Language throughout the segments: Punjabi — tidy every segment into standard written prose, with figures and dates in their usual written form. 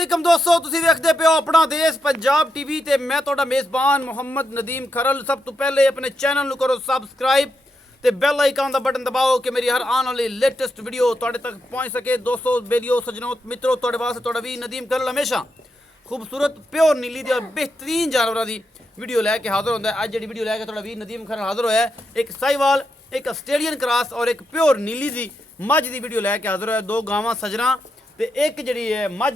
वालेकुम दोस्तों, तुसीं वेखदे पे हो अपना देश पंजाब टीवी ते मैं तुहाडा मेज़बान मोहम्मद नदीम खरल। सब तो पहले अपने चैनल नूं करो सबसक्राइब ते बैल आइकन दा बटन दबाओ कि मेरी हर आने वाली लेटेस्ट वीडियो तुहाडे तक पहुंच सके। दोस्तों, बेलियो, सजनों, मित्रों, तुहाडे वास्ते तुहाडा वी नदीम खरल हमेशा खूबसूरत प्योर नीली दी और बेहतरीन जानवरों की वीडियो लैके हाजिर होंदा है। अज जिहड़ी वीडियो लैके तुहाडा वी नदीम खरल हाजिर होया है, एक साहिवाल, एक आस्ट्रेलियन क्रॉस और एक प्योर नीली दी मझ की वीडियो लैके हाजिर होया। दो गावां सजना ते एक जिहड़ी है मझ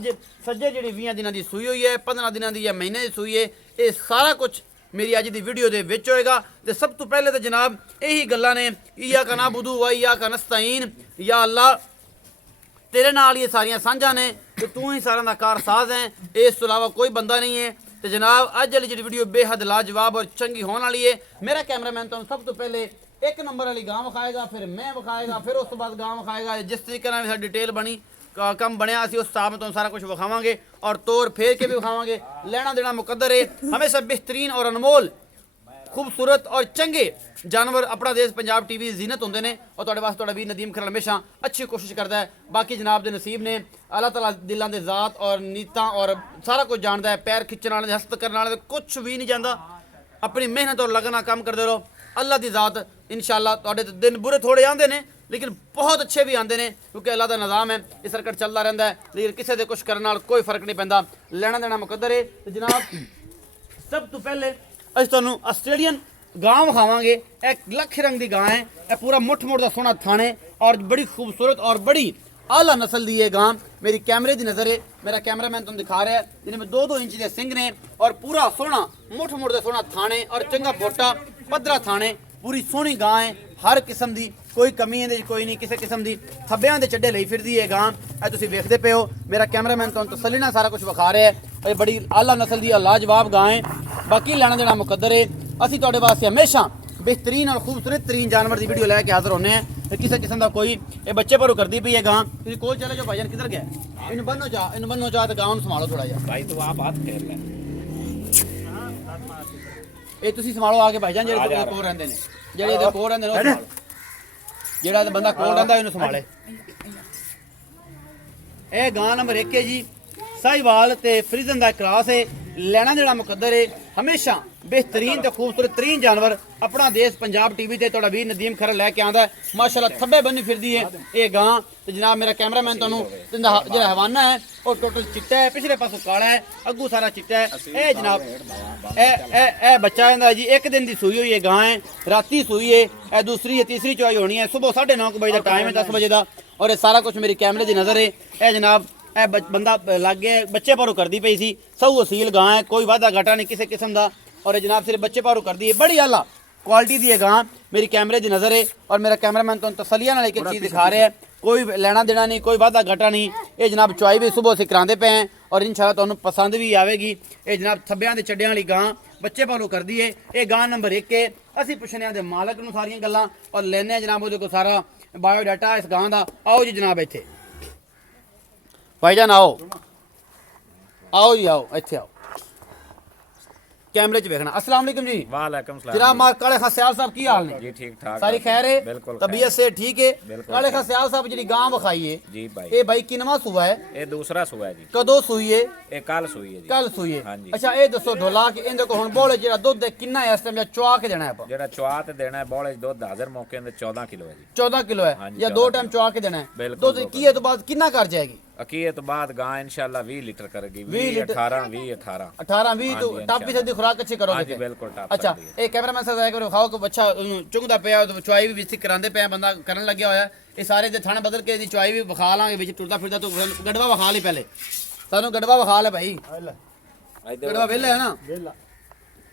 सज्जे जिहड़ी 20 दिनां दी सूई हुई है, 15 दिनां दी या महीने की सूई है। ये सारा कुछ मेरी अज की वीडियो दे विच होएगा। ते सब तो पहले तो जनाब यही गल्लां ने, इया का नाबुदू व इया का नस्तईन, या अल्लाह तेरे नाल ये सारियां सांझां ने कि तू ही सारा दा कारसाज है, इस तो इलावा कोई बंदा नहीं है। तो जनाब अज वाली जी वीडियो बेहद लाजवाब और चंगी होने वाली है। मेरा कैमरामैन तुहानूं सब तो पहले एक नंबर वाली गां विखाएगा, फिर मैं विखाएगा, फिर उस तो बाद गां विखाएगा। जिस तरीके नाल साडी डिटेल बनी कम बनया असीं उस हिसाब में तुहानूं सारा कुछ विखावांगे और तोड़ फेर के भी विखावांगे। लेना देना मुकद्दर है। हमेशा बेहतरीन और अनमोल खूबसूरत और चंगे जानवर अपना देश पंजाब टीवी जीनत होंदे ने और तुहाडे वास्ते तुहाडा वी नदीम खरल हमेशा अच्छी कोशिश करता है। बाकी जनाब दे नसीब ने, अल्लाह ताला दिलों के जात और नीयतां और सारा कुछ जानता है। पैर खिच्चण वाले, हस्त करने वाले कुछ भी नहीं जानता। अपनी मेहनत और लगन काम करते रहो। अल्लाह की जात इंशाअल्लाह तुहाडे दिन बुरे थोड़े आंदे ने लेकिन बहुत अच्छे भी आते हैं, क्योंकि अल्लाह का निज़ाम है, इस सर्कट चलता रहता है। लेकिन किसी के कुछ करने नाल कोई फर्क नहीं पैंदा, लेना देना मुकद्दर है। तो जनाब सब तो पहले असीं तुहानूं आस्ट्रेलियन गां विखावांगे। एक लख रंग की गां है, यह पूरा मुठ मुठ का सोहना थाने और बड़ी खूबसूरत और बड़ी आला नस्ल की है गां। मेरी कैमरे की नज़र है, मेरा कैमरामैन तुम दिखा रहा है, जिनमें 2-2 इंच के सिंग ने और पूरा सोहना मुठ मुठ का सोहना थाने और चंगा फोटा पद्धरा थाने। पूरी सोहनी गां है, हर किस्म की कोई कमी है कोई नहीं, किसी किस्म की थब्बियां दे चड्डे लई फिरदी है गां। ये तुसीं वेखदे पे हो, मेरा कैमरामैन तुहानूं तसल्ली नाल सारा कुछ विखा रहा है। ये बड़ी आला नस्ल की लाजवाब गां है। बाकी लेना देना मुकद्दर है। असीं तुहाडे वास्ते हमेशा बेहतरीन और खूबसूरत तरीन जानवर की वीडियो लैके हाजिर होने हैं। किसी किस्म का कोई ये बच्चे भरू करती पई है गां। तुसीं कोल चले जाओ भाईजान, किधर गया? इन्हूं बन्नो चाह तो गां नूं संभालो थोड़ा जिहा भाई तू आप हाथ फेर ले। ये तुसीं संभालो आके भाईजान, जेड़े कोल रहिंदे ने, जेड़े इहदे कोल रहिंदे ने ओह संभालो। जेड़ा बंदा कोल रहिंदा इहनूं संभाले। यह गां नंबर 1 है जी, साहिवाल ते फ्रीजन का क्रॉस है। लेना देना मुकद्दर है। हमेशा बेहतरीन ते खूबसूरत तरीन जानवर अपना देश पंजाब टीवी ते तुहाडा वीर नदीम खरल लैके आंदा है। माशाअल्लाह थब्बे बन्नी फिरदी है ये गां। तो जनाब मेरा कैमरामैन तुहानूं जेड़ा हवाना है वो टोटल चिट्टा है, पिछले पासों काला है, अग्गू सारा चिट्टा है। ए जनाब ए बच्चा इहदा जी 1 दिन की सूई हुई है गां है, राती सूई है। ए दूसरी या तीसरी चुआई होनी है। सुबह 9:30 बजे का टाइम है, 10 बजे का। और ये सारा कुछ मेरी कैमरे की नज़र है। ए जनाब ए बंदा लग गया, बच्चे भारू करती पई सी। सऊ असील गां है, कोई वाधा घाटा नहीं किसी किस्म का। और जनाब सिर्फ बच्चे भारू करती है, बड़ी आला क्वालिटी दी है गां। मेरी कैमरे की नज़र है और मेरा कैमरामैन तो तसलिया नाल एक चीज़ दिखा रहा है, कोई लेना देना नहीं, कोई वाधा घाटा नहीं। ये जनाब चुआई भी सुबह असीं करांदे पे हैं और इंशाअल्लाह तुहानूं पसंद भी आवेगी। ये जनाब थब्बियां दे चड्डियां वाली गां बच्चे भारू करती है। ये गां नंबर 1 है। असीं पुछने दे मालक नूं सारियां गल्लां और लैने जनाब ਉਹਦੇ ਕੋਲ सारा बायोडाटा इस गां दा। आओ जी जनाब इत्थे भाईजान, आओ जी, आओ इत्थे आओ, कैमरे च देखना। अस्सलाम वालेकुम जी। वालेकुम सलाम जनाब मार काले खां सियाल साहब की हाल ने जी? ठीक ठाक सारी खैर है, बिल्कुल तबीयत से ठीक है? बिल्कुल। काले खां सियाल साहब जी गां विखाई है जी भाई, ये भाई किनवा सूआ है? ये दूसरा सुबह है जी। कदों सूई है? ये कल सुई है जी। कल सूई है। हाँ जी। अच्छा ये दसो ढोला कि इहदे को हुण बोले जेड़ा दुध किन्ना है इस टाइम चुआ के देना है आप? जेड़ा चुआ ते देना है बोले दुध हाजिर मौके ते 14 किलो है जी। 14 किलो है हाँ जी, या 2 टाइम चुआ के देना है? बिल्कुल, दुध की है तो बाद किन्ना कर जाएगी? अकीये तो बाद गां इंशाल्लाह 20 लीटर करेगी। 20 लीटर 18 18-20 तो टापी से खुराक अच्छी हाँ करोगे जी, फिर? बिल्कुल टाप अच्छा सकदी है। ये कैमरामैन साहब को दिखाओ कि बच्चा चुंगदा पिया तो चुआई भी विस्ती करांदे पे बंदा करन लग्या होया। ये सारे दे थाने बदल के दी चुआई भी विखा लांगे, विच टुरदा फिरदा। तो गड़वा विखा ले पहले, सानू गड़वा विखा ले भाई। गड़वा वेला है ना? वेला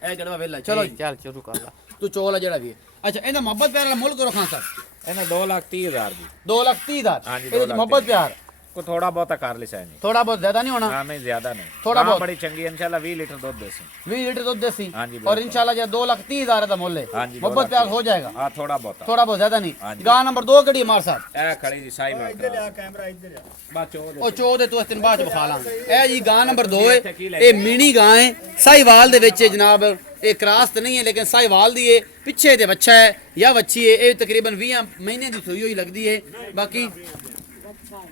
ए गड़वा वेला। चलो चल शुरू कर ला तू चोला जेड़ा भी है। अच्छा इहदा मोहब्बत प्यार वाला मुल्क करो खान साहब। इन्हें 2,30,000 जी। 2,30,000 हाँ जी, ਇਹਦੇ 'ਚ 2,30,000 मोहब्बत प्यार को थोड़ा बहुत कर ले चाहिए। थोड़ा बहुत ज्यादा नहीं होना? हाँ नहीं ज्यादा नहीं, थोड़ा गां बहुत। बड़ी चंगी इंशाल्लाह 20 लीटर दूध देसी। 20 लीटर दूध देसी हाँ जी, और बिल्कुल। इंशाल्लाह जो 2,30,000 का मुल्ल है, हाँ जी, मोहब्बत प्यार हो जाएगा। हाँ थोड़ा बहुत। थोड़ा बहुत ज्यादा नहीं। हाँ जी। गां नंबर 2 कड़ी मार साहब ए खड़ी जी साई मार कैमरा इधर बा ओ चो दे तू तीन बाद विखा लांगे। ए जी गां नंबर 2 है, ये मिनी गां है साहिवाल दे विच जनाब। ये क्रॉस तो नहीं है लेकिन साहिवाल दी है। पिछे ते बच्चा है या बच्ची है, ये तकरीबन 20 महीने की सूई हुई लगती है। बाकी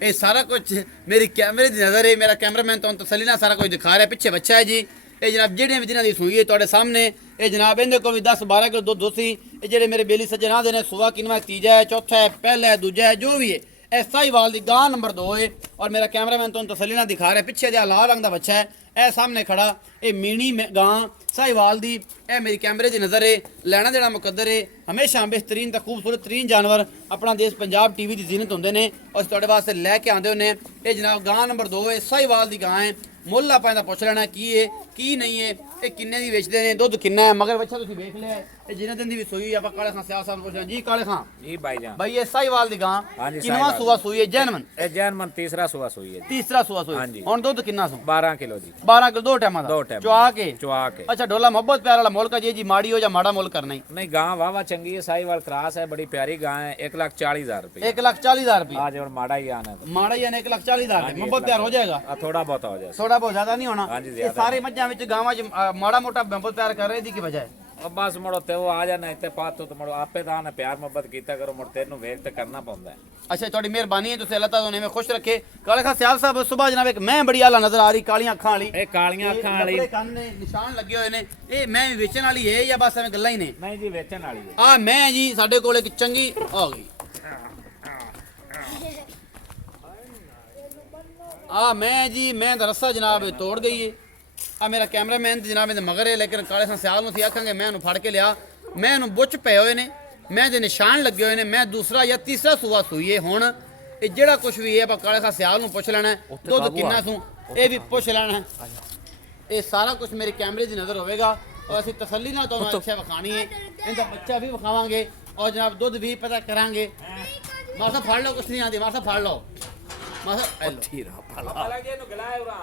ਇਹ ਸਾਰਾ ਕੁਝ ਮੇਰੀ ਕੈਮਰੇ ਦੀ ਨਜ਼ਰ ਹੈ। ਮੇਰਾ ਕੈਮਰਾਮੈਨ ਤੁਹਾਨੂੰ ਤਸੱਲੀ ਨਾਲ ਸਾਰਾ ਕੁਝ ਦਿਖਾ ਰਿਹਾ। ਪਿੱਛੇ ਬੱਚਾ ਹੈ ਜੀ। ਇਹ ਜਨਾਬ ਜਿਹੜੀਆਂ ਵੀ ਜਿਨ੍ਹਾਂ ਦੀ ਸੂਈ ਹੈ ਤੁਹਾਡੇ ਸਾਹਮਣੇ। ਇਹ ਜਨਾਬ ਇਹਦੇ ਕੋਲ ਵੀ 10-12 ਕਿਲੋ ਦੁੱਧ ਸੀ। ਇਹ ਜਿਹੜੇ ਮੇਰੇ ਬੇਲੀ ਸੱਜਣਾ ਦੇ ਨੇ ਸੂਆ ਕਿਨਵਾ ਤੀਜਾ ਹੈ, ਚੌਥਾ ਹੈ, ਪਹਿਲਾ ਹੈ, ਦੂਜਾ ਹੈ, ਜੋ ਵੀ ਹੈ। ਇਹ ਸਾਹੀਵਾਲ ਦੀ ਗਾਂ ਨੰਬਰ 2 ਹੈ ਔਰ ਮੇਰਾ ਕੈਮਰਾਮੈਨ ਤੁਹਾਨੂੰ ਤਸੱਲੀ ਨਾਲ ਦਿਖਾ ਰਿਹਾ। ਪਿੱਛੇ ਜਿਹਾ ਲਾਲ ਰੰਗ ਦਾ ਬੱਚਾ ਹੈ, ਇਹ ਸਾਹਮਣੇ ਖੜਾ ਇਹ ਮੀਣੀ ਗਾਂ ਸਾਹੀਵਾਲ ਦੀ। ਇਹ ਮੇਰੀ ਕੈਮਰੇ ਦੀ ਨਜ਼ਰ ਹੈ। ਲੈਣਾ ਦੇਣਾ ਮੁਕੱਦਰ ਹੈ। ਹਮੇਸ਼ਾ ਬਿਹਤਰੀਨ ਤੇ ਖੂਬਸੂਰਤ ਤਰੀਨ ਜਾਨਵਰ ਆਪਣਾ ਦੇਸ਼ ਪੰਜਾਬ ਟੀਵੀ ਦੀ ਜ਼ੀਨਤ ਹੁੰਦੇ ਨੇ ਔਰ ਤੁਹਾਡੇ ਵਾਸਤੇ ਲੈ ਕੇ ਆਉਂਦੇ ਹੁੰਦੇ। ਇਹ ਜਨਾਬ ਗਾਂ ਨੰਬਰ 2 ਹੈ, ਸਾਹੀਵਾਲ ਦੀ ਗਾਂ ਹੈ। ਮੁੱਲ ਆਪਾਂ ਇਹਦਾ ਪੁੱਛ ਲੈਣਾ ਕੀ ਹੈ ਕੀ ਨਹੀਂ ਹੈ, ਇਹ ਕਿੰਨੇ ਦੀ ਵੇਚਦੇ ਨੇ, ਦੁੱਧ ਕਿੰਨਾ ਹੈ। ਮਗਰ ਬੱਚਾ ਤੁਸੀਂ ਵੇਖ ਲਿਆ ਇਹ ਜਿੰਨੇ ਦਿਨ ਦੀ ਵੀ ਸੂਈ ਆਪਾਂ ਕਾਲੇ ਖਾਨ ਸਿਆਹ ਸਾਹਿਬ ਨੂੰ ਪੁੱਛਣਾ ਜੀ। ਕਾਲੇ ਖਾਨ जी भाईजान भाई ये साहिवाल दी गां ਹਾਂਜੀ, ਕਿੰਨਵਾ ਸਾਹੀਵਾਲ। ਸੂਆ ਸੂਈ ਹੈ ਜੈਨਮਨ ए जैनमन तीसरा सुआ सुई है जी। ਤੀਸਰਾ ਸੂਆ ਸੂਈ ਹਾਂਜੀ। ਹੁਣ ਦੁੱਧ ਕਿੰਨਾ ਸੂ 12 किलो जी। 12 ਕਿਲੋ ਦੋ ਟਾਈਮਾਂ ਦਾ ਦੋ ਟਾਈਮ ਚੁਆ ਕੇ चुआ के ਅੱਛਾ ਢੋਲਾ ਮੁਹੱਬਤ ਪਿਆਰ ਵਾਲਾ ਮੁੱਲ ਕਾ ਜੀ ਮਾੜੀ ਹੋ ਜਾਂ ਮਾੜਾ ਮੁੱਲ ਕਰਨਾ ਹੀ। नहीं गां वावा चंगी है, साहीवाल क्रास है, बड़ी प्यारी गां है। 1,40,000 रुपये 1,40,000 रुपये आज और माड़ा ही आना है। ਮਾੜਾ ਹੀ 1,40,000 ਹਾਂਜੀ, ਮੁਹੱਬਤ ਪਿਆਰ ਹੋ ਜਾਏਗਾ। थोड़ा बहुत हो जाए। ਥੋੜਾ ਬਹੁਤ ਜ਼ਿਆਦਾ ਨਹੀਂ ਹੋਣਾ। ਹਾਂਜੀ, ਇਹ ਜ਼ਿਆਦਾ ਸਾਰੇ ਮੱਝਾਂ ਵਿੱਚ ਗਾਵਾਂ 'ਚ ਮਾੜਾ ਮੋਟਾ ਮੁਹੱਬਤ ਪਿਆਰ ਕਰ ਰਹੇ ਦੀ ਕੀ ਵਜ੍ਹਾ ਹੈ। अब बस मुड़ो ते वो आ जाना इतने पात तो मुड़ो आपे तो आना प्यार मोहब्बत कीता करो, मुड़ तेन वेख तो करना पौंदा है। ਅੱਛਾ ਤੁਹਾਡੀ ਮਿਹਰਬਾਨੀ ਹੈ ਤੁਸੀਂ ਅੱਲਾਹ ਤਾਲਾ ਨੇ ਖੁਸ਼ ਰੱਖੇ। ਕਾਲੇ ਖਾਨ ਸਿਆਲ ਸਾਹਿਬ ਸੁਬਾਹ ਜਨਾਬ ਇੱਕ ਮੈਂ ਬੜੀ ਆਲਾ ਨਜ਼ਰ ਆ ਰਹੀ ਕਾਲੀਆਂ ਅੱਖਾਂ ਵਾਲੀ ए कालियां अखां वाली ਲੱਭੜੇ ਕੰਨ ਨੇ ਨਿਸ਼ਾਨ ਲੱਗੇ ਹੋਏ ਨੇ। ਇਹ ਮੈਂ ਵੇਚਣ ਵਾਲੀ ਹੈ ਜਾਂ ਬਸ ਐਵੇਂ ਗੱਲਾਂ ਹੀ ਨੇ। नहीं जी वेचन वाली है। ਆ ਮੈਂ ਜੀ ਸਾਡੇ ਕੋਲ ਇੱਕ ਚੰਗੀ ਆ ਗਈ। ਆ ਮੈਂ ਜੀ ਮੈਂ ਦਾ ਰੱਸਾ ਜਨਾਬ ਇਹ ਤੋੜ ਗਈ ਏ। ਆ ਮੇਰਾ ਕੈਮਰਾਮੈਨ ਤੇ ਜਨਾਬ ਇਹਦੇ ਮਗਰ ਹੈ ਲੇਕਿਨ ਕਾਲੇ ਖਾਨ ਸਿਆਲ ਨੂੰ ਅਸੀਂ ਆਖਾਂਗੇ ਮੈਂ ਇਹਨੂੰ ਫੜ ਕੇ ਲਿਆ। ਮੈਂ ਇਹਨੂੰ ਬੁੱਚ ਪਏ ਹੋਏ ਨੇ, ਮੈਂ ਦੇ ਨਿਸ਼ਾਨ ਲੱਗੇ ਹੋਏ ਨੇ। ਮੈਂ ਦੂਸਰਾ ਜਾਂ ਤੀਸਰਾ ਸੂਆ ਸੂਈਏ। ਹੁਣ ਇਹ ਜਿਹੜਾ ਕੁਝ ਵੀ ਹੈ ਆਪਾਂ ਕਾਲੇ ਖਾਨ ਸਿਆਲ ਨੂੰ ਪੁੱਛ ਲੈਣਾ ਹੈ। ਦੁੱਧ ਕਿੰਨਾ ਸੂ ਇਹ ਵੀ ਪੁੱਛ ਲੈਣਾ ਹੈ। ਇਹ ਸਾਰਾ ਕੁਝ ਮੇਰੇ ਕੈਮਰੇ ਦੀ ਨਜ਼ਰ ਹੋਵੇਗਾ ਔਰ ਅਸੀਂ ਤਸੱਲੀ ਨਾਲ ਤੁਹਾਨੂੰ ਅੱਛਾ ਵਿਖਾਣੀ ਹੈ। ਇਹਦਾ ਬੱਚਾ ਵੀ ਵਿਖਾਵਾਂਗੇ ਔਰ ਜਨਾਬ ਦੁੱਧ ਵੀ ਪਤਾ ਕਰਾਂਗੇ। ਮਾਸਾ ਫੜ ਲਓ, ਕੁਛ ਨਹੀਂ ਆਂਦੀ। ਮਾਸਾ ਫੜ ਲਓ ਮਾਸਾ अलग ये नु गलाए उरा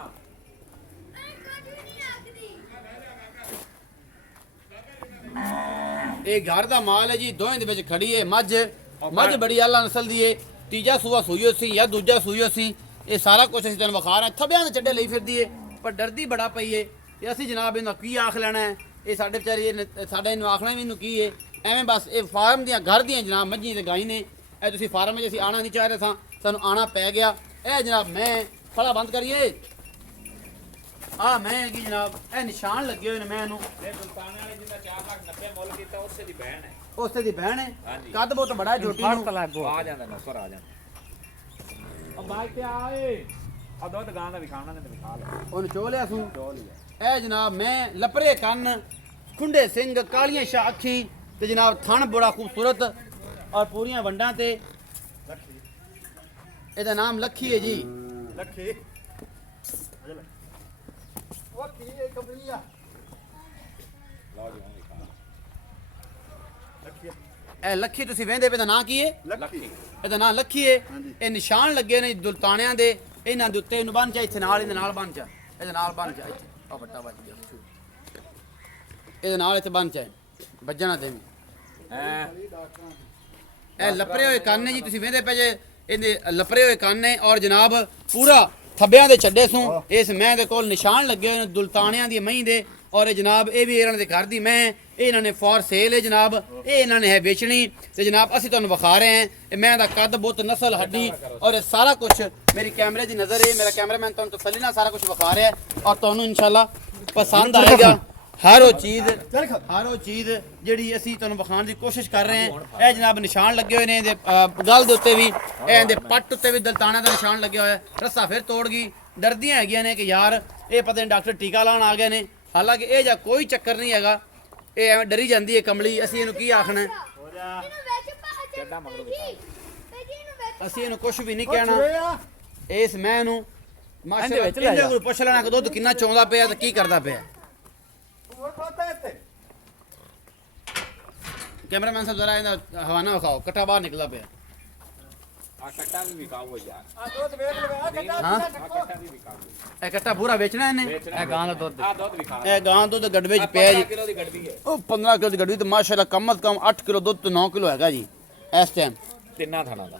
ਇਹ ਘਰ ਦਾ ਮਾਲ ਹੈ ਜੀ। ਦੋਹਾਂ ਦੇ ਵਿੱਚ ਖੜੀ ਹੈ ਮੱਝ ਬੜੀ ਆਲਾ ਨਸਲ ਦੀ ਹੈ। ਤੀਜਾ ਸੂਆ ਸੂਈਓ ਸੀ ਜਾਂ ਦੂਜਾ ਸੂਈਓ ਸੀ। ਇਹ ਸਾਰਾ ਕੁਝ ਅਸੀਂ ਤੁਹਾਨੂੰ ਵਿਖਾ ਰਹੇ। ਥੱਬਿਆਂ ਦੇ ਚੱਡੇ ਲਈ ਫਿਰਦੀ ਹੈ ਪਰ ਡਰਦੀ ਬੜਾ ਪਈ ਹੈ। ਤੇ ਅਸੀਂ ਜਨਾਬ ਇਹਨੂੰ ਕੀ ਆਖ ਲੈਣਾ ਹੈ। ਇਹ ਸਾਡੇ ਵਿਚਾਰੇ ਸਾਡਾ ਇਹਨੂੰ ਆਖਣਾ ਵੀ ਇਹਨੂੰ ਕੀ ਹੈ ਐਵੇਂ ਬਸ। ਇਹ ਫਾਰਮ ਦੀਆਂ ਘਰ ਦੀਆਂ ਜਨਾਬ ਮੱਝੀ ਤੇ ਗਾਈ ਨੇ। ਇਹ ਤੁਸੀਂ ਫਾਰਮ ਵਿੱਚ ਅਸੀਂ ਆਣਾ ਨਹੀਂ ਚਾਹ ਰਹੇ ਸਾਂ, ਸਾਨੂੰ ਆਣਾ ਪੈ ਗਿਆ। ਇਹ ਜਨਾਬ ਮੈਂ ਫੜਾ ਬੰਦ ਕਰੀਏ। ਆ ਮੈਂ ਕੀ ਜਨਾਬ ਇਹ ਨਿਸ਼ਾਨ ਲੱਗੇ ਹੋਏ ਨੇ। ਮੈਂ ਇਹਨੂੰ ये सुल्तान वाले जिंदा 4,90,000 मोल कीता उससे दी बहन है। ਉਸਤੇ ਦੀ ਭੈਣ ਹੈ। ਹਾਂਜੀ। ਕੱਦ ਬਹੁਤ ਬੜਾ ਹੈ ਛੋਟੀ ਨੂੰ। आ जांदा नौकर आ जांदा। अब बाइक पे आए अब दो गां दा विखाना ने विखा ले ਉਹਨੂੰ ਚੋ ਲਿਆ ਸੂ। चोल ही है। ਇਹ ਜਨਾਬ ਮੈਂ ਲਪਰੇ ਕੰਨ, ਖੁੰਡੇ ਸਿੰਘ, ਕਾਲੀਆਂ ਸ਼ਾ ਅੱਖੀ ਤੇ ਜਨਾਬ ਥਣ ਬੜਾ ਖੂਬਸੂਰਤ ਔਰ ਪੂਰੀਆਂ ਵੰਡਾਂ ਤੇ। ਇਹਦਾ ਨਾਮ ਲੱਖੀ ਹੈ ਜੀ। ਲੱਖੀ ਉਹ ਕੀ ਇਹ ਕੰਪਨੀ ਆ लो जी विखा ਲੱਖੀ ਇਹ ਲੱਖੀ ਤੁਸੀਂ ਵੇਂਦੇ ਪਏ ਦਾ ਨਾਂ ਕੀ ਹੈ? ਲੱਖੀ ਇਹਦਾ ਨਾਂ ਲੱਖੀ ਹੈ। ਹਾਂਜੀ। ਇਹ ਨਿਸ਼ਾਨ ਲੱਗੇ ਨੇ ਦੁਲਤਾਨਿਆਂ ਦੇ। ਇਹਨਾਂ ਦੇ ਉੱਤੇ ਇਹਨੂੰ ਬੰਨ ਚਾ ਇੱਥੇ ਨਾਲ, ਇਹਦੇ ਨਾਲ ਬੰਨ ਚਾ, ਇਹਦੇ ਨਾਲ ਬੰਨ ਚਾ ਇੱਥੇ। ਆ ਵੱਟਾ ਵੱਜ ਗਿਆ ਇਹਦੇ ਨਾਲ ਇੱਥੇ ਬੰਨ ਚਾ ਵੱਜਣਾ ਦੇਵੀਂ। हैं ਇਹ ਲਪਰੇ ਹੋਏ ਕੰਨ ਨੇ ਜੀ ਤੁਸੀਂ ਵੇਂਦੇ ਪਏ ਜੇ। ਇਹਦੇ ਲਪਰੇ ਹੋਏ ਕੰਨ ਨੇ ਔਰ ਜਨਾਬ ਪੂਰਾ ਥੱਬਿਆਂ ਦੇ ਛੱਡੇ ਸੂ। ਇਸ ਮੈਂ ਦੇ ਕੋਲ ਨਿਸ਼ਾਨ ਲੱਗੇ ਹੋਏ ਨੇ ਦੁਲਤਾਨਿਆਂ ਦੀ ਮਹੀਂ ਦੇ। ਔਰ ਇਹ ਜਨਾਬ ਇਹ ਵੀ ਇਹਨਾਂ ਦੇ ਘਰ ਦੀ ਮੈਂ। ਇਹ ਇਹਨਾਂ ਨੇ ਫॉर ਸੇਲ ਹੈ ਜਨਾਬ। ਇਹ ਇਹਨਾਂ ਨੇ ਹੈ ਵੇਚਣੀ ਤੇ ਜਨਾਬ ਅਸੀਂ ਤੁਹਾਨੂੰ ਵਿਖਾ ਰਹੇ ਹਾਂ। ਇਹ ਮੈਂ ਦਾ ਕੱਦ ਬੁੱਤ ਨਸਲ ਹੱਡੀ ਔਰ ਇਹ ਸਾਰਾ ਕੁਝ ਮੇਰੀ ਕੈਮਰੇ ਦੀ ਨਜ਼ਰ ਹੈ। ਮੇਰਾ ਕੈਮਰਾਮੈਨ ਤੁਹਾਨੂੰ ਤਸੱਲੀ ਨਾਲ ਸਾਰਾ ਕੁਝ ਵਿਖਾ ਰਿਹਾ ਹੈ ਔਰ ਤੁਹਾਨੂੰ ਇਨਸ਼ਾਅੱਲਾ ਪਸੰਦ ਆਏਗਾ। ਹਰ ਉਹ ਚੀਜ਼ ਜਿਹੜੀ ਅਸੀਂ ਤੁਹਾਨੂੰ ਵਿਖਾਉਣ ਦੀ ਕੋਸ਼ਿਸ਼ ਕਰ ਰਹੇ ਹਾਂ। ਇਹ ਜਨਾਬ ਨਿਸ਼ਾਨ ਲੱਗੇ ਹੋਏ ਨੇ ਇਹਦੇ ਗਲ ਦੇ ਉੱਤੇ ਵੀ, ਇਹਦੇ ਪੱਟ ਉੱਤੇ ਵੀ ਦਲਤਾਨਾ ਦਾ ਨਿਸ਼ਾਨ ਲੱਗਿਆ ਹੋਇਆ। ਰੱਸਾ ਫਿਰ ਤੋੜ ਗਈ। ਡਰਦੀਆਂ ਹੈਗੀਆਂ ਨੇ ਕਿ ਯਾਰ ਇਹ ਪਤਾ ਨਹੀਂ ਡਾਕਟਰ ਟੀਕਾ ਲਾਉਣ ਆ ਗਏ ਨੇ। ਹਾਲਾਂਕਿ ਇਹ ਜਾਂ ਕੋਈ ਚੱਕਰ ਨਹੀਂ ਹੈਗਾ। ਇਹ ਐਵੇਂ ਡਰੀ ਜਾਂਦੀ ਹੈ ਕਮਲੀ। ਅਸੀਂ ਇਹਨੂੰ ਕੀ ਆਖਣਾ ਹੈ? ਚੱਡਾ ਮਗਰੋਂ ਵਿਖਾ ਅਸੀਂ ਇਹਨੂੰ ਕੁਝ ਵੀ ਨਹੀਂ ਕਹਿਣਾ। ਇਸ ਮੈਂ ਨੂੰ ਮਾਸ਼ਾਅੱਲਾ ਇਹਦੇ ਕੋਲ ਪੁੱਛ ਲੈਣਾ ਕਿ ਦੁੱਧ ਕਿੰਨਾ ਚੋਂਦਾ ਪਿਆ ਤੇ ਕੀ ਕਰਦਾ ਪਿਆ। ਹੋਰ ਖਾਤਾ ਇੱਥੇ कैमरामैन साहब जरा इधर हवाना खाओ। कट्टा बाहर निकला पे। आ कट्टा भी विकाओ यार। ਆ ਦੁੱਧ ਵੇਚ ਲਵੇ ਆ ਕੱਟਾ हाँ आ कट्टा भी विकाओ। ए कट्टा पूरा बेचना है बेचना गां दा दुध। आ दूध विखा ए गां दुध गड़वे च पिया जी। 15 किलो दी गड्डी है। ओ 15 किलो दी गड्डी तो माशाल्लाह कम से कम 8 किलो दुध तो 9 किलो हैगा जी इस टाइम। ਤਿੰਨਾਂ ਥਾਣਾ ਦਾ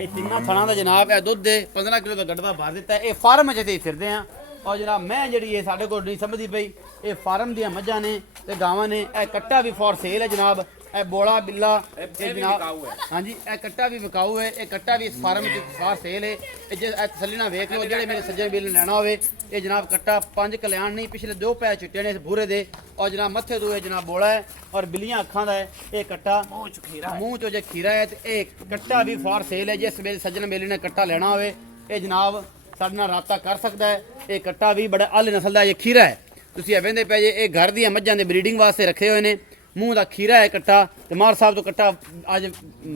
ਇਹ ਤਿੰਨਾਂ ਥਣਾ ਦਾ ਜਨਾਬ ਇਹ ਦੁੱਧ ਦੇ 15 ਕਿਲੋ ਦਾ ਗੜਵਾ ਭਰ ਦਿੱਤਾ। ਇਹ ਫਾਰਮ 'ਚ ਅਸੀਂ ਫਿਰਦੇ ਆ ਔਰ ਜਨਾਬ ਮੈਂ ਜਿਹੜੀ ਇਹ ਸਾਡੇ ਕੋਲ ਨਹੀਂ ਸਮਝਦੀ ਪਈ। ਇਹ ਫਾਰਮ ਦੀਆਂ ਮੱਝਾਂ ਨੇ ਤੇ ਗਾਵਾਂ ਨੇ। ਇਹ ਕੱਟਾ ਵੀ ਫॉर ਸੇਲ ਹੈ ਜਨਾਬ। ਇਹ ਬੋਲਾ ਬਿੱਲਾ ਇਹ ਇਹ ਵੀ ਜਨਾਬ ਵਿਕਾਊ ਹੈ। ਹਾਂਜੀ ਇਹ ਕੱਟਾ ਵੀ ਵਿਕਾਊ ਹੈ ਇਹ ਕੱਟਾ ਵੀ ਇਸ ਫਾਰਮ ਵਿੱਚ ਬਾਹਰ ਸੇਲ ਹੈ ਇਹ ਜੇ ਇਹ ਤਸੱਲੀ ਨਾਲ ਵੇਖ ਲਓ ਜਿਹੜੇ ਮੇਰੇ ਸੱਜਣ ਬਿੱਲ ਲੈਣਾ ਹੋਵੇ ਇਹ ਜਨਾਬ ਕੱਟਾ 5 ਕਲਿਆਣ ਨਹੀਂ ਪਿਛਲੇ 2 ਪੈ ਚਿੱਟੇ ਨੇ ਇਸ ਬੂਰੇ ਦੇ ਔਰ ਜਨਾਬ ਮੱਥੇ ਤੋਂ ਇਹ ਜਨਾਬ ਬੋਲਾ ਹੈ ਔਰ ਬਿੱਲੀਆਂ ਅੱਖਾਂ ਦਾ ਹੈ ਇਹ ਕੱਟਾ ਮੂੰਹ ਚ ਖੀਰਾ ਹੈ। ਮੂੰਹ ਚੋਂ ਜੇ ਖੀਰਾ ਹੈ ਤੇ ਇਹ ਕੱਟਾ ਵੀ ਫਾਰ ਸੇਲ ਹੈ ਜਿਸ ਵੇਲੇ ਸੱਜਣ ਮੇਲੇ ਨੇ ਕੱਟਾ ਲੈਣਾ ਹੋਵੇ ਇਹ ਜਨਾਬ ਸਾਡੇ ਨਾਲ ਰਾਬਤਾ ਕਰ ਸਕਦਾ ਹੈ ਇਹ ਕੱਟਾ ਵੀ ਬੜਾ ਆਲੇ ਨਸਲ ਦਾ ਇਹ ਖੀਰਾ ਹੈ ਤੁਸੀਂ ਇਹ ਵੇਂਦੇ ਪਏ ਜੇ ਇਹ ਘਰ ਦੀਆਂ ਮੱਝਾਂ ਦੇ ਬਰੀਡਿੰਗ ਵਾਸਤੇ ਰੱਖੇ ਹੋਏ ਨੇ ਮੂੰਹ ਦਾ ਖੀਰਾ ਹੈ ਕੱਟਾ ਤੇ ਮਾਰ ਸਾਹਿਬ ਤੋਂ ਕੱਟਾ ਅੱਜ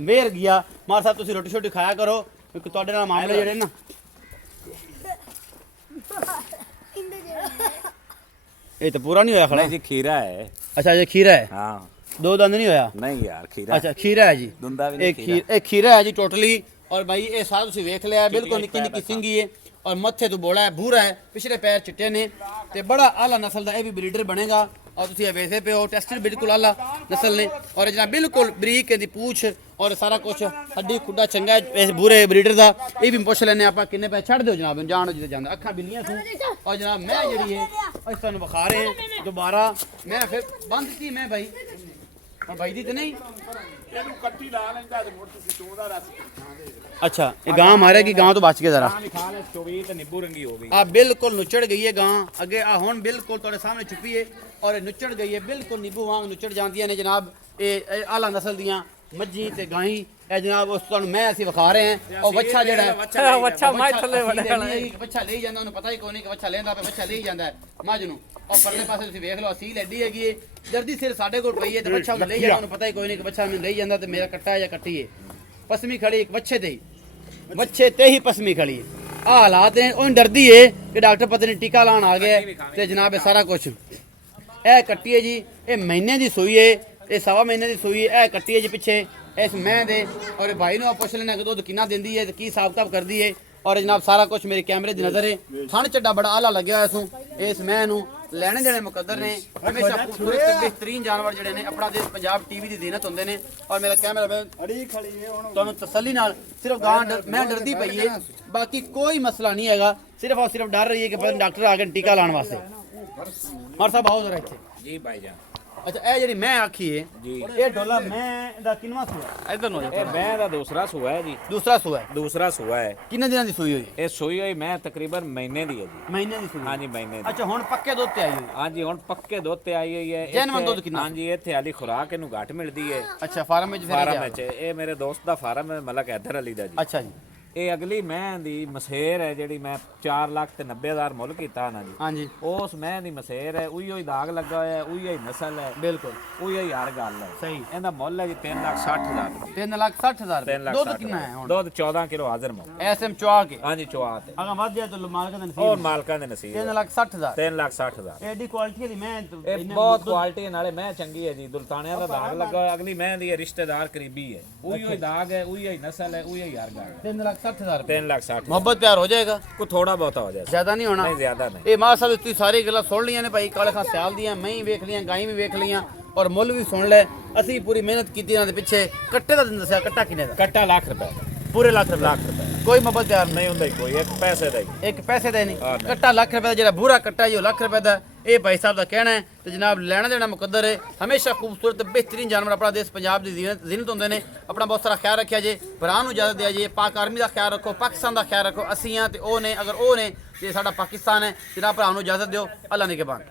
ਵੇਰ ਗਿਆ ਮਾਰ ਸਾਹਿਬ ਤੁਸੀਂ ਰੋਟੀ ਛੋਟੀ ਖਾਇਆ ਕਰੋ ਕਿਉਂਕਿ ਤੁਹਾਡੇ ਨਾਲ ਮਾਮਲੇ ਜਿਹੜੇ ਨਾ ਇਹ ਤਾਂ ਪੂਰਾ ਨਹੀਂ ਹੋਇਆ ਖੜਾ ਨਹੀਂ ਜੀ ਖੀਰਾ ਹੈ। ਅੱਛਾ ਇਹ ਖੀਰਾ ਹੈ ਹਾਂ 2 ਦੰਦ ਨਹੀਂ ਹੋਇਆ ਨਹੀਂ ਯਾਰ ਖੀਰਾ ਅੱਛਾ ਖੀਰਾ ਹੈ ਜੀ ਦੁੰਦਾ ਵੀ ਨਹੀਂ ਇਹ ਖੀਰਾ। ਇਹ ਖੀਰਾ ਹੈ ਜੀ ਟੋਟਲੀ ਔਰ ਭਾਈ ਇਹ ਸਾਰਾ ਤੁਸੀਂ ਵੇਖ ਲਿਆ ਬਿਲਕੁਲ ਨਿੱਕੀ ਨਿੱਕੀ ਸਿੰਗੀ ਹੈ ਔਰ ਮੱਥੇ ਤੋਂ ਬੋਲਾ ਹੈ ਭੂਰਾ ਹੈ ਪਿਛਲੇ ਪੈਰ ਚਿੱਟੇ ਨੇ ਤੇ ਬੜਾ ਆਲਾ ਨਸਲ ਦਾ ਇਹ ਵੀ ਬਰੀਡਰ ਬਣੇਗਾ ਔਰ ਤੁਸੀਂ ਇਹ ਵੇਖਦੇ ਪਏ ਹੋ ਟੈਸਟਡ ਬਿਲਕੁਲ ਆਲਾ ਨਸਲ ਨੇ ਔਰ ਇਹ ਜਨਾਬ ਬਿਲਕੁਲ ਬਰੀਕ ਇਹਦੀ ਪੂਛ ਔਰ ਸਾਰਾ ਕੁਝ ਹੱਡੀ ਖੁੱਡਾ ਚੰਗਾ ਹੈ ਇਸ ਬੂਰੇ ਬਰੀਡਰ ਦਾ ਇਹ ਵੀ ਪੁੱਛ ਲੈਣੇ ਆਪਾਂ ਕਿੰਨੇ ਪੈਸੇ ਛੱਡ ਦਿਓ ਜਨਾਬ ਜਾਣੋ ਜਿੱਥੇ ਜਾਂਦਾ ਅੱਖਾਂ ਬਿੱਲੀਆਂ ਸੂ ਔਰ ਜਨਾਬ ਮੈਂ ਜਿਹੜੀ ਹੈ ਅਸੀਂ ਤੁਹਾਨੂੰ ਵਿਖਾ ਰਹੇ ਹਾਂ ਦੁਬਾਰਾ ਮੈਂ ਫਿਰ ਬੰਦ ਸੀ ਮੈਂ ਭਾਈ ਆ ਭਾਈ ਦੀ ਤੇ ਨਹੀਂ ਇਹਨੂੰ ਕੱਟੀ ਲਾ ਲੈਂਦਾ ਤੇ ਮੁੜ ਤੁਸੀਂ ਚੋਂ ਦਾ ਰਸ ਅੱਛਾ ਇਹ ਗਾਂ ਮਾਰੇਗੀ ਗਾਂ ਤੋਂ ਬਚ ਕੇ ਜ਼ਰਾ ਵੀ ਖਾ ਲੈ 24 ਤੇ ਨਿੰਬੂ ਰੰਗੀ ਹੋ ਗਈ। ਆ ਬਿਲਕੁਲ ਨੁੱਚੜ ਗਈ ਹੈ ਗਾਂ ਅੱਗੇ ਆ ਹੁਣ ਬਿਲਕੁਲ ਤੁਹਾਡੇ ਸਾਹਮਣੇ ਛੁਪੀ ਹੈ ਔਰ ਇਹ ਨੁੱਚੜ ਗਈ ਹੈ ਬਿਲਕੁਲ ਨਿੰਬੂ ਵਾਂਗ ਨੁੱਚੜ ਜਾਂਦੀਆਂ ਨੇ ਜਨਾਬ ਇਹ ਆਲਾ ਨਸਲ ਦੀਆਂ ਮੱਝੀ ਤੇ ਗਾਈ ਇਹ ਜਨਾਬ ਉਸ ਤੁਹਾਨੂੰ ਮੈਂ ਅਸੀਂ ਵਿਖਾ ਰਹੇ ਹਾਂ ਉਹ ਬੱਚਾ ਜਿਹੜਾ ਹੈ ਬੱਚਾ ਮਾਈ ਥੱਲੇ ਵੜਿਆ ਬੱਚਾ ਲਈ ਜਾਂਦਾ ਉਹਨੂੰ ਪਤਾ ਹੀ ਕੋਈ ਨਹੀਂ ਕਿ ਬੱਚਾ ਲੈਂਦਾ ਪਿਆ ਬੱਚਾ ਲਈ ਜਾਂਦਾ ਹੈ ਮੱਝ ਨੂੰ ਔਰ ਪਰਲੇ ਪਾਸੇ ਤੁਸੀਂ ਵੇਖ ਲਓ ਅਸੀਲ ਐਡੀ ਹੈਗੀ ਹੈ ਜਰਦੀ ਸਿਰ ਸਾਡੇ ਕੋਲ ਪਈ ਹੈ ਤੇ ਬੱਚਾ ਉਹਨੂੰ ਲਈ ਜਾਂਦਾ ਉਹਨੂੰ ਪਤਾ ਹੀ ਕੋਈ ਨਹੀਂ ਕਿ ਬੱਚਾ ਮੈਨੂੰ ਲਈ ਜਾਂਦਾ ਤੇ ਮੇਰਾ ਕੱਟਾ ਜਾਂ ਕੱਟੀ ਹੈ ਪਸਮੀ ਖੜੀ ਇੱਕ ਬੱਚੇ ਤੇ ਹੀ ਪਸਮੀ ਖੜੀ ਹੈ ਆ ਹਾਲਾਤ ਹੈ ਉਹ ਡਰਦੀ ਏ ਕਿ ਡਾਕਟਰ ਪਤਾ ਨਹੀਂ ਟੀਕਾ ਲਾਉਣ ਆ ਗਿਆ ਤੇ ਜਨਾਬ ਇਹ ਸਾਰਾ ਕੁਝ ਇਹ ਕੱਟੀ ਹੈ ਜੀ ਇਹ ਮਹੀਨੇ ਦੀ ਸੂਈ ਹੈ ਇਹ ਸਵਾ ਮਹੀਨੇ ਦੀ ਸੂਈ ਹੈ ਇਹ ਕੱਟੀ ਹੈ ਜੀ ਪਿੱਛੇ ਇਸ ਮੈਂ ਦੇ ਔਰ ਭਾਈ ਨੂੰ ਆ ਪੁੱਛ ਲੈਣਾ ਕਿ ਦੁੱਧ ਕਿੰਨਾ ਦਿੰਦੀ ਹੈ ਤੇ ਕੀ ਹਿਸਾਬ ਕਿਤਾਬ ਕਰਦੀ ਹੈ ਔਰ ਜਨਾਬ ਸਾਰਾ ਕੁਝ ਮੇਰੇ ਕੈਮਰੇ ਦੀ ਨਜ਼ਰ ਹੈ ਥਣ ਚੱਡਾ ਬੜਾ ਆਲਾ ਲੱਗਿਆ ਹੋਇਆ ਇਸਨੂੰ ਇਸ ਮੈਂ ਨੂੰ ਲੈਣੇ ਦੇਣੇ ਮੁਕੱਦਰ ਨੇ ਹਮੇਸ਼ਾ ਖੂਬਸੂਰਤ ਤੇ ਬਿਹਤਰੀਨ ਜਾਨਵਰ ਜਿਹੜੇ ਨੇ ਆਪਣਾ ਦੇਸ਼ ਪੰਜਾਬ ਟੀਵੀ ਦੀ ਜ਼ੀਨਤ ਹੁੰਦੇ ਨੇ ਔਰ ਮੇਰਾ ਕੈਮਰਾਮੈਨ ਅੜੀ ਖੜੀ ਹੈ ਹੁਣ ਤੁਹਾਨੂੰ ਤਸੱਲੀ ਨਾਲ ਸਿਰਫ ਗਾਂ ਮੈਂ ਡਰਦੀ ਪਈ ਏ ਬਾਕੀ ਕੋਈ ਮਸਲਾ ਨਹੀਂ ਹੈਗਾ ਸਿਰਫ ਔਰ ਸਿਰਫ ਡਰ ਰਹੀ ਹੈ ਕਿ ਪਤਾ ਡਾਕਟਰ ਆ ਗਏ ਟੀਕਾ ਲਾਉਣ ਵਾਸਤੇ ਮਾਰ ਸਾਹਿਬ ਆਓ ਜ਼ਰਾ ਇੱਥੇ ਜੀ ਭਾਈਜਾਨ ਅੱਛਾ ਇਹ ਜਿਹੜੀ ਮੈਂ ਆਖੀ ਏ ਜੀ ਇਹ ਡੋਲਾ ਮੈਂ ਦਾ ਕਿੰਨਵਾਂ ਸੂਆ ਇਧਰ ਨੂੰ ਇਹ ਮੈਂ ਦਾ ਦੂਸਰਾ ਸੂਆ ਹੈ ਜੀ ਦੂਸਰਾ ਸੂਆ ਹੈ ਦੂਸਰਾ ਸੂਆ ਹੈ। ਕਿੰਨੇ ਦਿਨਾਂ ਦੀ ਸੂਈ ਹੋਈ ਇਹ ਸੂਈ ਹੋਈ ਮੈਂ ਤਕਰੀਬਨ ਮਹੀਨੇ ਦੀ ਹੈ ਜੀ। ਮਹੀਨੇ ਦੀ ਸੂਈ ਹਾਂਜੀ ਮਹੀਨੇ ਦੀ। ਅੱਛਾ ਹੁਣ ਪੱਕੇ ਦੁੱਧ ਤੇ ਆਈ ਹੋਈ ਹਾਂਜੀ ਹੁਣ ਪੱਕੇ ਦੁੱਧ ਤੇ ਆਈ ਹੋਈ ਹੈ। ਜੈਨੂਇਨ ਇੱਥੇ- ਦੁੱਧ ਕਿੰਨਾ? ਹਾਂਜੀ ਇੱਥੇ ਹਾਲੀ ਖੁਰਾਕ ਇਹਨੂੰ ਘੱਟ ਮਿਲਦੀ ਹੈ ਅੱਛਾ ਫਾਰਮ ਵਿੱਚ ਫਿਰ ਫਾਰਮ ਗਿਆ। ਵਿੱਚ। ਇਹ ਮੇਰੇ ਦੋਸਤ ਦਾ ਫਾਰਮ ਹੈ ਮਲਕ ਹੈਦਰ ਅਲੀ ਦਾ ਜੀ। ਅੱਛਾ ਜੀ ਇਹ ਅਗਲੀ ਮੈਂ ਦੀ ਮਸੇਰ ਹੈ ਜਿਹੜੀ ਮੈਂ 4,90,000 ਮੁੱਲ ਕੀਤਾ ਨਾ ਜੀ। ਹਾਂਜੀ ਉਸ ਮੈਂ ਦੀ ਮਸੇਰ ਹੈ ਉਹੀ ਹੀ ਦਾਗ ਲੱਗਾ ਹੋਇਆ ਹੈ ਉਹੀ ਹੀ ਨਸਲ ਹੈ ਬਿਲਕੁਲ ਉਹੀ ਹੀ ਹਰ ਗੱਲ ਹੈ। ਸਹੀ ਇਹਦਾ ਮੁੱਲ ਹੈ ਜੀ 3,60,000 ਰੁਪਏ। 3,60,000 3,60,000 ਦੁੱਧ ਕਿੰਨਾ ਹੈ ਹੁਣ ਦੁੱਧ 14 ਕਿਲੋ ਹਾਜ਼ਰ ਮੋ। ਐਸਐਮ ਚੁਆ ਕੇ ਹਾਂਜੀ ਚੁਆ ਤੇ ਅਗਾ ਵੱਧ ਜਾਏ ਤਾਂ ਮਾਲਕ ਦਾ ਹੋਰ ਨਸੀਬ ਮਾਲਕਾਂ ਦੇ ਨਸੀਬ 3,60,000 3,60,000। ਐਡੀ ਕੁਆਲਿਟੀ ਦੀ ਮੈਂ ਇਹ ਬਹੁਤ ਕੁਆਲਿਟੀ ਨਾਲੇ ਮੈਂ ਚੰਗੀ ਹੈ ਜੀ। ਦੁਲਤਾਨਿਆਂ ਦਾ ਦਾਗ ਲੱਗਾ ਹੋਇਆ ਅਗਲੀ ਮੈਂ ਦੀ ਰਿਸ਼ਤੇਦਾਰ ਕਰੀਬੀ ਹੈ ਉਹੀ ਹੀ ਦਾਗ ਹੈ ਉਹੀ ਹੀ ਨਸਲ ਹੈ ਉਹੀ ਹੀ ਹਰ ਗੱਲ ਹੈ। 3,60,000 3,60,000 ਮੁਹੱਬਤ ਪਿਆਰ ਹੋ ਜਾਏਗਾ ਕੋ ਥੋੜਾ ਬਹੁਤਾ ਹੋ ਜਾਏ ਜ਼ਿਆਦਾ ਨਹੀਂ ਹੋਣਾ ਨਹੀਂ ਜ਼ਿਆਦਾ ਨਹੀਂ। ਇਹ ਮਾਂ ਸਾਹਿਬ ਤੁਸੀਂ ਸਾਰੀ ਗੱਲਾਂ ਸੁਣ ਲਈਆਂ ਨੇ ਭਾਈ ਕਾਲੇ ਖਾਂ ਸਿਆਲ ਦੀਆਂ ਮੈਂ ਹੀ ਵੇਖ ਲੀਆਂ ਗਾਈ ਵੀ ਵੇਖ ਲੀਆਂ ਔਰ ਮੁੱਲ ਵੀ ਸੁਣ ਲੈ ਅਸੀਂ ਪੂਰੀ ਮਿਹਨਤ ਕੀਤੀ ਇਹਨਾਂ ਦੇ ਪਿੱਛੇ ਕੱਟੇ ਦਾ ਦਿਨ ਦੱਸਿਆ ਕੱਟਾ ਕਿੰਨੇ ਦਾ ਕੱਟਾ ਲੱਖ ਰੁਪਏ ਪੂਰੇ ਲੱਖ ਰੁਪਏ ਕੋਈ ਮੁਹੱਬਤ ਪਿਆਰ ਨਹੀਂ ਨਹੀਂ ਹੁੰਦਾ ਜੀ ਕੋਈ ਇੱਕ ਪੈਸੇ ਦਾ ਹੀ। ਇੱਕ ਪੈਸੇ ਦਾ ਨਹੀਂ ਹਾਂ, ਨਹੀਂ। ਕੱਟਾ ਲੱਖ ਰੁਪਏ ਦਾ ਜਿਹੜਾ ਬੂਰਾ ਕੱਟਾ ਜੀ ਉਹ ਲੱਖ ਰੁਪਏ ਦਾ ਇਹ ਭਾਈ ਸਾਹਿਬ ਦਾ ਕਹਿਣਾ ਹੈ ਤੇ ਜਨਾਬ ਲੈਣਾ ਦੇਣਾ ਮੁਕੱਦਰ ਹੈ ਹਮੇਸ਼ਾ ਖੂਬਸੂਰਤ ਤੇ ਬਿਹਤਰੀਨ ਜਾਨਵਰ ਆਪਣਾ ਦੇਸ਼ ਪੰਜਾਬ ਦੀ ਜ਼ੀਨਤ ਹੁੰਦੇ ਨੇ ਆਪਣਾ ਬਹੁਤ ਸਾਰਾ ਖਿਆਲ ਰੱਖਿਆ ਜੇ ਭਰਾ ਨੂੰ ਇਜਾਜ਼ਤ ਦਿਆ ਜੇ ਪਾਕ ਆਰਮੀ ਦਾ ਖਿਆਲ ਰੱਖੋ ਪਾਕਿਸਤਾਨ ਦਾ ਖਿਆਲ ਰੱਖੋ ਅਸੀਂ ਆ ਤੇ ਉਹ ਨੇ ਅਗਰ ਉਹ ਨੇ ਤੇ ਸਾਡਾ ਪਾਕਿਸਤਾਨ ਹੈ ਜਨਾਬ ਭਰਾ ਨੂੰ ਇਜਾਜ਼ਤ ਦਿਓ ਅੱਲਾ ਨਿਗਹਿਬਾਨ।